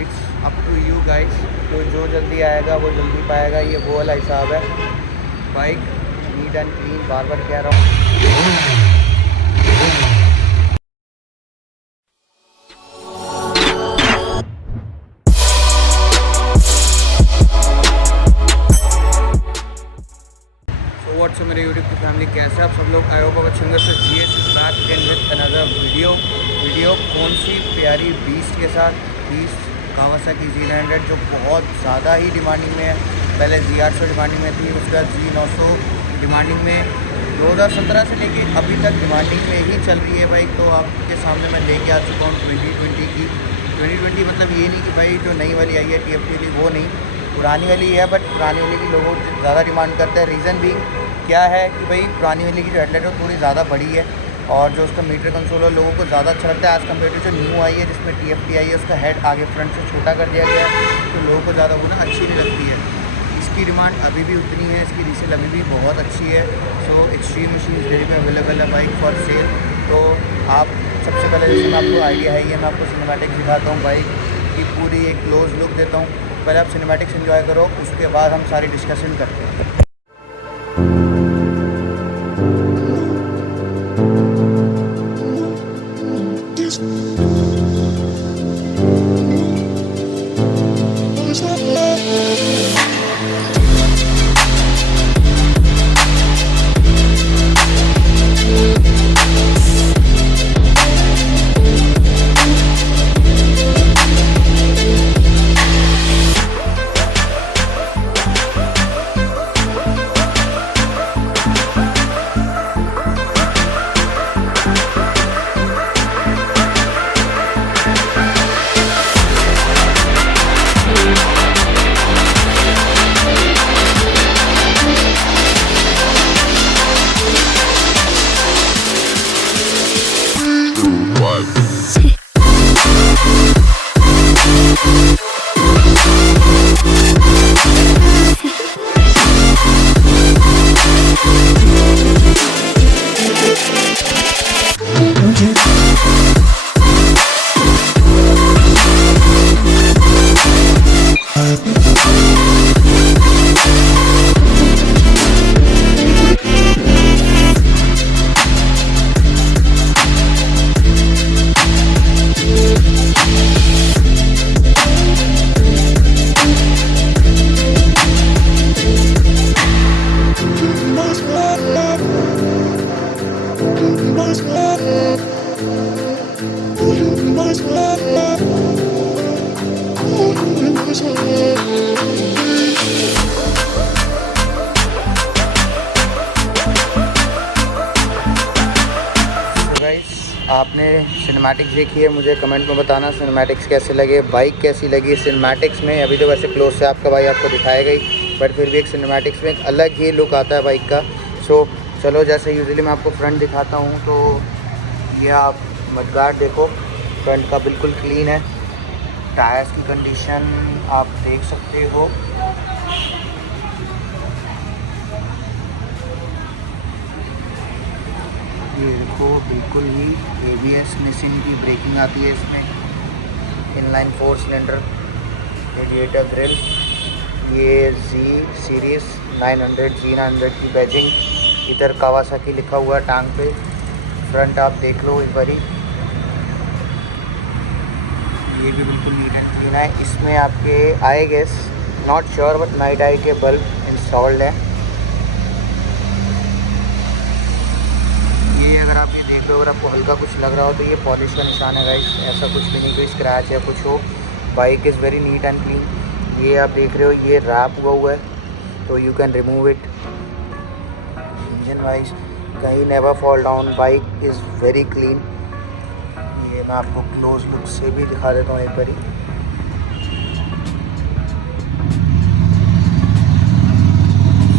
It's up to you guys. तो जो जल्दी आएगा वो जल्दी पाएगा, ये वो वाला हिसाब है। बाइक नीट एंड क्लीन, बार बार कह रहा हूँ। व्हाट्सअप मेरे यूट्यूब की फैमिली, कैसे आप सब लोग? आई होप आप अच्छे होंगे। So GS is back again with another video कौन सी प्यारी बीस्ट के साथ। बीस्ट कावासाकी Z900 जो बहुत ज़्यादा ही डिमांडिंग में है। पहले Z800 डिमांडिंग में थी, उसके बाद Z900 डिमांडिंग में। 2017 से लेके अभी तक डिमांडिंग में ही चल रही है बाइक। तो आपके सामने मैं लेके आ चुका हूँ 2020 की। 2020 मतलब ये नहीं कि भाई जो नई वाली आई है TFT वाली, वो नहीं, पुरानी वाली है। बट पुरानी वाली की लोगों ज़्यादा डिमांड करते हैं। रीज़न भी क्या है कि भाई पुरानी वाली की जो हेडलाइट है वो थोड़ी ज़्यादा बड़ी है, और जो उसका मीटर कंसोल है लोगों को ज़्यादा अच्छा लगता है एज़ कम्पेयर टू जो न्यू आई है जिसमें TFT आई है। उसका हेड आगे फ्रंट से छोटा कर दिया गया है, तो लोगों को ज़्यादा वो ना अच्छी नहीं लगती है। इसकी डिमांड अभी भी उतनी है, इसकी रीसेल अभी भी बहुत अच्छी है। सो एक्सट्रीम मशीन डेली में अवेलेबल है बाइक फॉर सेल। तो आप सबसे पहले जैसे मैं आपको आइडिया है ये, मैं आपको सिनेमैटिक दिखाता हूँ बाइक की पूरी एक क्लोज लुक देता हूँ। पहले आप सिनेमैटिक्स एंजॉय करो, उसके बाद हम सारी डिस्कशन करते हैं। आपने सिनेमैटिक्स देखी है, मुझे कमेंट में बताना सिनेमैटिक्स कैसे लगे, बाइक कैसी लगी सिनेमैटिक्स में। अभी तो वैसे क्लोज से आपका भाई आपको दिखाएगा ही, बट फिर भी एक सिनेमैटिक्स में एक अलग ही लुक आता है बाइक का। सो चलो, जैसे यूजुअली मैं आपको फ्रंट दिखाता हूँ, तो ये आप मडगार्ड देखो, फ्रंट का बिल्कुल क्लीन है। टायर्स की कंडीशन आप देख सकते हो। ये देखो, बिल्कुल ही ABS मशीन की ब्रेकिंग आती है इसमें। Inline 4 cylinder radiator grille. ये Z सीरीज़ 900 G900 की बैजिंग। इधर कावासाकी लिखा हुआ है टांग पे। फ्रंट आप देख लो एक बारी, ये भी बिल्कुल नीट एंड क्लीन है। इसमें आपके I guess not sure but night I के बल्ब इंस्टॉल्ड है। ये अगर आप ये देख लो, अगर आपको हल्का कुछ लग रहा हो तो ये पॉलिश का निशान है गाइस, ऐसा कुछ भी नहीं कोई स्क्रैच या कुछ हो। Bike is very neat and clean. ये आप देख रहे हो, ये रैप हुआ है, तो you can remove it. Engine wise कहीं never fall down, bike is very clean. ये मैं आपको क्लोज लुक से भी दिखा देता हूँ एक बारी।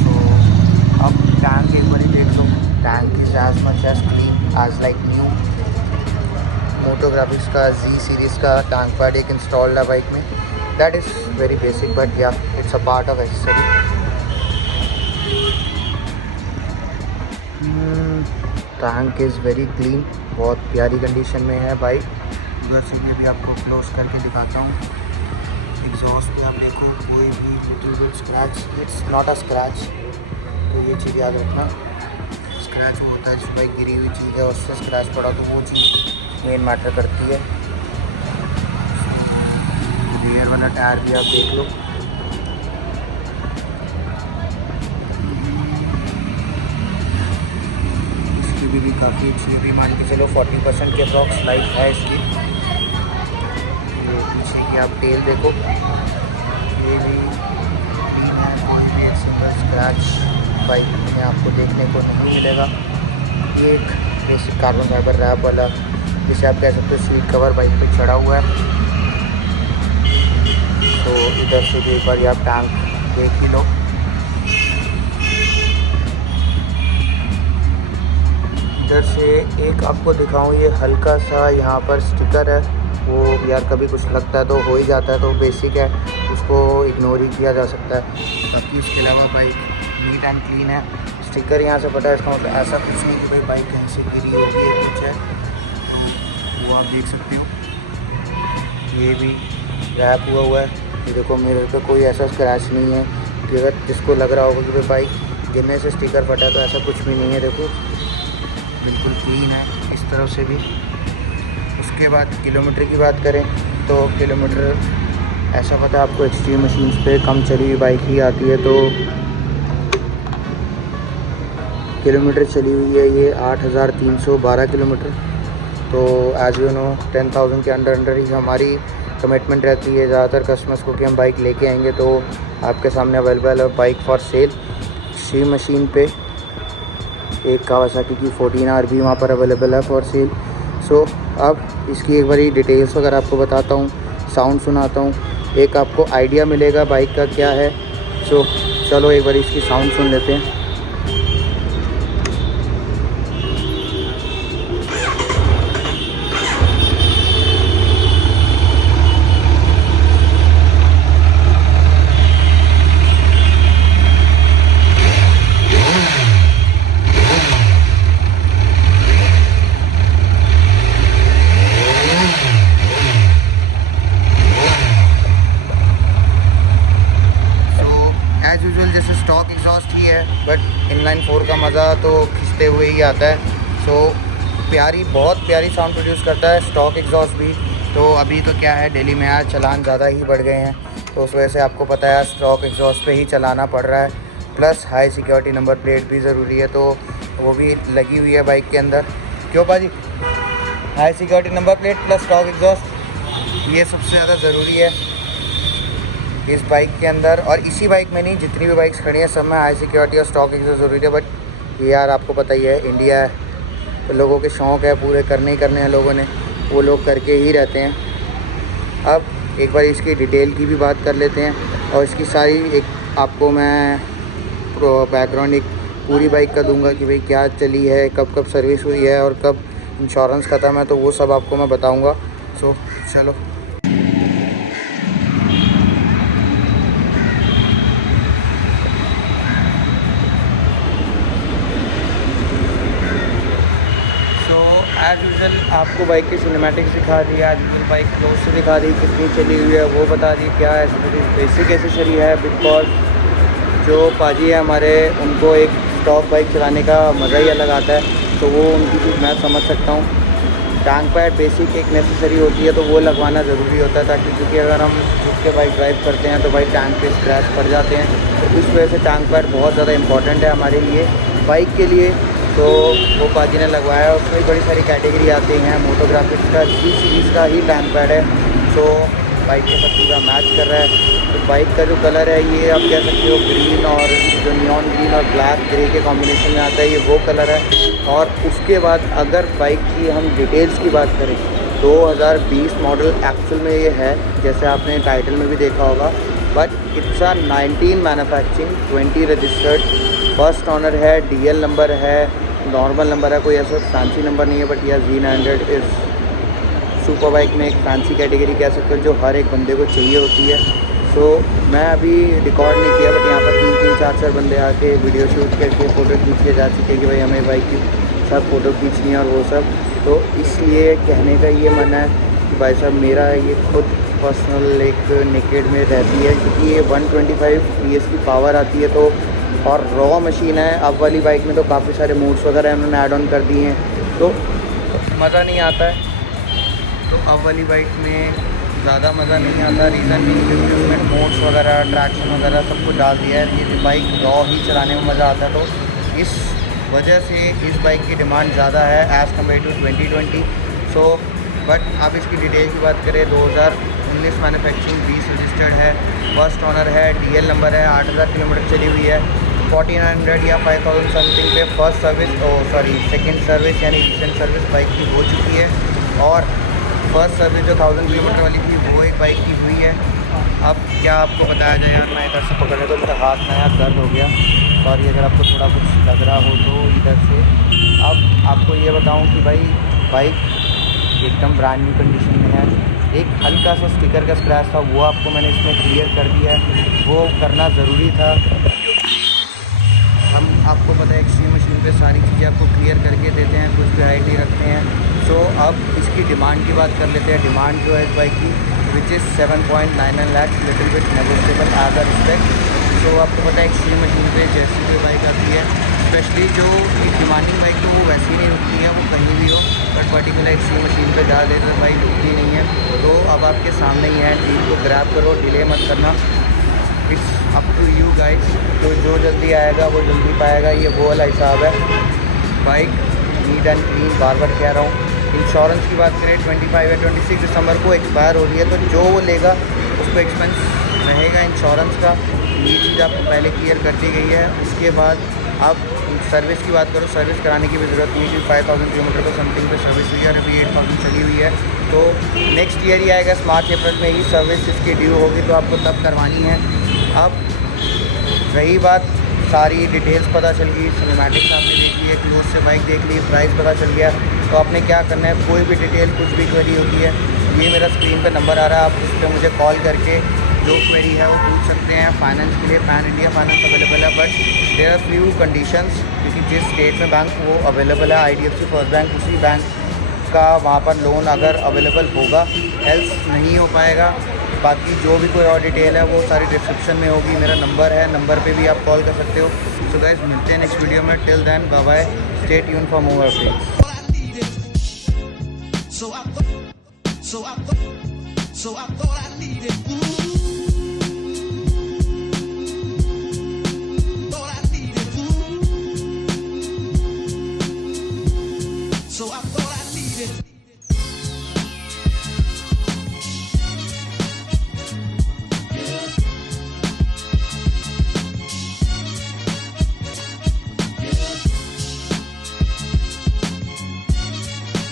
तो अब टैंक एक बारी देख लो, tank is as much as clean as like new. Motographics का Z सीरीज़ का टैंक पैड एक इंस्टॉल्ड है बाइक में। That is very basic but yeah it's a part of accessory. Tank is very clean, बहुत प्यारी condition में है bike. उधर से मैं भी आपको क्लोज करके दिखाता हूँ। एग्जॉस्ट पे आप देखो कोई भी little bit scratch, it's not a scratch, तो ये चीज़ याद रखना। स्क्रैच वो होता है जिस बाइक गिरी हुई चीज़ है उससे स्क्रैच पड़ा तो वो चीज़ मेन मैटर करती है। रियर वाला टायर भी आप देख लो, इसकी भी काफ़ी अच्छी है, भी मान के चलो 40% के अप्रॉक्स लाइफ है इसकी। ये पीछे की आप टेल देखो, ये भी क्लीन है, कोई भी एक सिंगल स्क्रैच बाइक में आपको देखने को नहीं मिलेगा। ये एक बेसिक कार्बन फाइबर रैप वाला, जिसे आप कह सकते हो सीट कवर बाइक पे चढ़ा हुआ है। तो इधर से भी एक बार आप टैंक देख ही लो। इधर से एक आपको दिखाऊं, ये हल्का सा यहाँ पर स्टिकर है, वो यार कभी कुछ लगता है तो हो ही जाता है, तो बेसिक है, उसको इग्नोर ही किया जा सकता है। बाकी इसके अलावा बाइक नीट एंड क्लीन है। स्टिकर यहाँ से पता है, इसका मतलब ऐसा कुछ नहीं कि भाई बाइक कहीं से गिरी होगी या कुछ है, तो वो आप देख सकते हो। ये भी रैप हुआ है, ये देखो मिरर पे कोई ऐसा स्क्रैच नहीं है कि अगर जिसको लग रहा होगा कि भाई बाइक गिरने से स्टिकर फटा, तो ऐसा कुछ भी नहीं है। देखो बिल्कुल क्लीन है इस तरफ से भी। उसके बाद किलोमीटर की बात करें तो किलोमीटर ऐसा पता है आपको, एक्सट्रीम मशीन्स पे कम चली हुई बाइक ही आती है, तो किलोमीटर चली हुई है ये 8312 किलोमीटर। तो एज यू नो 10,000 के अंडर ही हमारी कमिटमेंट रहती है ज़्यादातर कस्टमर्स को कि हम बाइक लेके आएंगे, तो आपके सामने अवेलेबल है bike for sale. See machine पे एक कावासाकी की 14R भी वहाँ पर अवेलेबल है फॉर सेल। सो अब इसकी एक बारी डिटेल्स वगैरह आपको बताता हूँ, साउंड सुनाता हूँ, एक आपको आइडिया मिलेगा बाइक का क्या है। सो चलो एक बार इसकी साउंड सुन लेते हैं। एज़ यूजुअल जैसे स्टॉक एग्जॉस्ट ही है, बट इनलाइन 4 का मज़ा तो खींचते हुए ही आता है। सो प्यारी, बहुत प्यारी साउंड प्रोड्यूस करता है स्टॉक एग्जॉस्ट भी। तो अभी तो क्या है, दिल्ली में आज चलान ज़्यादा ही बढ़ गए हैं, तो उस वजह से आपको पता है स्टॉक एग्जॉस्ट पे ही चलाना पड़ रहा है। Plus high security number plate भी ज़रूरी है, तो वो भी लगी हुई है बाइक के अंदर। क्यों बाजी, high security number plate plus stock exhaust ये सबसे ज़्यादा ज़रूरी है इस बाइक के अंदर। और इसी बाइक में नहीं, जितनी भी बाइक्स खड़ी हैं सब में हाई सिक्योरिटी और स्टॉक एग्जॉस्ट ज़रूरी है। बट ये यार आपको पता ही है, इंडिया है तो लोगों के शौक़ है पूरे करने ही करने हैं लोगों ने, वो लोग करके ही रहते हैं। अब एक बार इसकी डिटेल की भी बात कर लेते हैं, और इसकी सारी एक आपको मैं बैकग्राउंड एक पूरी बाइक का दूंगा कि भाई क्या चली है, कब कब सर्विस हुई है और कब इंश्योरेंस ख़त्म है, तो वो सब आपको मैं बताऊँगा। सो चलो। एज़ यूजुअल आपको बाइक की सिनेमैटिक्स दिखा दी, एज़ यूजुअल बाइक क्लोज से दिखा दी, कितनी चली हुई है वो बता दी, क्या है बेसिक एसेसरी है। बिकॉज जो पाजी है हमारे, उनको एक स्टॉक बाइक चलाने का मज़ा ही अलग आता है, तो वो उनकी चीज़ मैं समझ सकता हूँ। टैंक पैड बेसिक एक नेसेसरी होती है, तो वो लगवाना ज़रूरी होता है, ताकि क्योंकि अगर हम झुक के बाइक ड्राइव करते हैं तो भाई टैंक पे स्क्रैच पड़ जाते हैं, तो इस वजह से टैंक पैड बहुत ज़्यादा इंपॉर्टेंट है हमारे लिए बाइक के लिए। तो वो पाजी ने लगवाया, उसमें बड़ी सारी कैटेगरी आती हैं। मोटोग्राफिक्स का G सीरीज़ का ही टैंक पैड है, तो बाइक के साथ पूरा मैच कर रहा है। तो बाइक का जो कलर है ये आप कह सकते हो ग्रीन, और जो नियॉन ग्रीन और ब्लैक ग्रे के कॉम्बिनेशन में आता है, ये वो कलर है। और उसके बाद अगर बाइक की हम डिटेल्स की बात करें, 2020 मॉडल एक्चुअल में ये है, जैसे आपने टाइटल में भी देखा होगा, but it's a 19 manufacturing, 20 registered, first owner है, DL नंबर है, नॉर्मल नंबर है, कोई ऐसा फैंसी नंबर नहीं है। बट यह Z900 इस सुपर बाइक में एक फैंसी कैटेगरी कह सकते हो, जो हर एक बंदे को चाहिए होती है। सो मैं अभी रिकॉर्ड नहीं किया, बट यहाँ पर 3-3, 4-4 बंदे आके वीडियो शूट करके फ़ोटो खींच के जा चुके कि भाई हमें बाइक की सब फ़ोटो खींचनी है और वो सब। तो इसलिए कहने का ये मन है कि भाई साहब मेरा ये खुद पर्सनल एक नेकेड में रहती है, क्योंकि ये 125 PS की पावर आती है तो, और रॉ मशीन है। अब वाली बाइक में तो काफ़ी सारे मोड्स वगैरह उन्होंने ऐड ऑन कर दिए हैं, तो मज़ा नहीं आता है। तो अब वाली बाइक में ज़्यादा मज़ा नहीं आता, रीज़न नहीं क्योंकि उसमें मोड्स वगैरह, ट्रैक्शन वगैरह सब कुछ डाल दिया है। ये बाइक रॉ ही चलाने में मज़ा आता है, तो इस वजह से इस बाइक की डिमांड ज़्यादा है as compare to 2020। So but आप इसकी डिटेल की बात करें, 2019 मैन्युफैक्चरिंग, 20 रजिस्टर्ड है, फर्स्ट ऑनर है, DL नंबर है, 8000 किलोमीटर चली हुई है, 4900 या 5000 समथिंग पे फर्स्ट सर्विस सेकंड सर्विस यानी रिसेंट सर्विस बाइक की हो चुकी है। और फर्स्ट सर्विस जो 1000 किलोमीटर वाली थी वो एक बाइक की हुई है। अब क्या आपको बताया जाए यार, मैं इधर से पकड़े तो मेरा हाथ नया दर्द हो गया, सॉरी अगर आपको थोड़ा कुछ लग रहा हो तो इधर से। अब आपको ये बताऊं कि भाई बाइक एकदम ब्रांड न्यू कंडीशन में है। एक हल्का सा स्टिकर का स्क्रैच था, वो आपको मैंने इसमें क्लियर कर दिया है, वो करना ज़रूरी था। हम आपको पता है एक्सट्रीम मशीन पे सारी चीज़ें आपको क्लियर करके देते हैं, कुछ भी हाइट नहीं रखते हैं। सो अब इसकी डिमांड की बात कर लेते हैं। डिमांड जो है इस बाइक की which is 7.99 lakh, little bit negotiable as a respect. तो आपको पता है एक्सट्रीम मशीन पे जैसी भी बाइक आती है, स्पेशली जो डिमांडिंग बाइक तो वो वैसी नहीं रुकती है, वो कहीं भी हो, बट पर्टिकुलर एक्सट्रीम मशीन पे ज़्यादा देर तक बाइक रुकती नहीं है। तो अब आपके सामने ही है, डील को ग्रैब करो, डिले मत करना, it's up to you guys. तो जो जल्दी आएगा वो जल्दी पाएगा, ये वो वाला हिसाब है। बाइक नीट एंड क्लीन, बार बार कह रहा हूँ। इंश्योरेंस की बात करें, 25 या 26 दिसंबर को एक्सपायर हो रही है, तो जो वो लेगा उसको एक्सपेंस रहेगा इंश्योरेंस का। ये चीज़ आपको पहले क्लियर कर दी गई है। उसके बाद आप सर्विस की बात करो, सर्विस कराने की भी ज़रूरत नहीं है, क्योंकि 5000 किलोमीटर को समथिंग पे सर्विस हुई है और अभी 8000 चली हुई है। तो नेक्स्ट ईयर ही आएगा, मार्च अप्रैल में ही सर्विस इसकी ड्यू होगी, तो आपको तब करवानी है। अब रही बात, सारी डिटेल्स पता चल गई, सिनेमैटिक्स आपने देख ली है, क्लोज से बाइक देख ली, प्राइस पता चल गया, तो आपने क्या करना है, कोई भी डिटेल कुछ भी क्वेरी होती है, ये मेरा स्क्रीन पे नंबर आ रहा है, आप उस पर मुझे कॉल करके जो क्वेरी है वो पूछ सकते हैं। फाइनेंस के लिए पैन इंडिया फाइनेंस अवेलेबल है, but there are few conditions, क्योंकि जिस स्टेट में बैंक वो अवेलेबल है, IDFC फर्स्ट बैंक, उसी बैंक का वहाँ पर लोन अगर अवेलेबल होगा, एल्स नहीं हो पाएगा। बाकी जो भी कोई और डिटेल है वो सारी डिस्क्रिप्शन में होगी, मेरा नंबर है, नंबर पे भी आप कॉल कर सकते हो। सो गाइस, मिलते हैं नेक्स्ट वीडियो में, till then bye bye, stay tune for more updates. So I thought I needed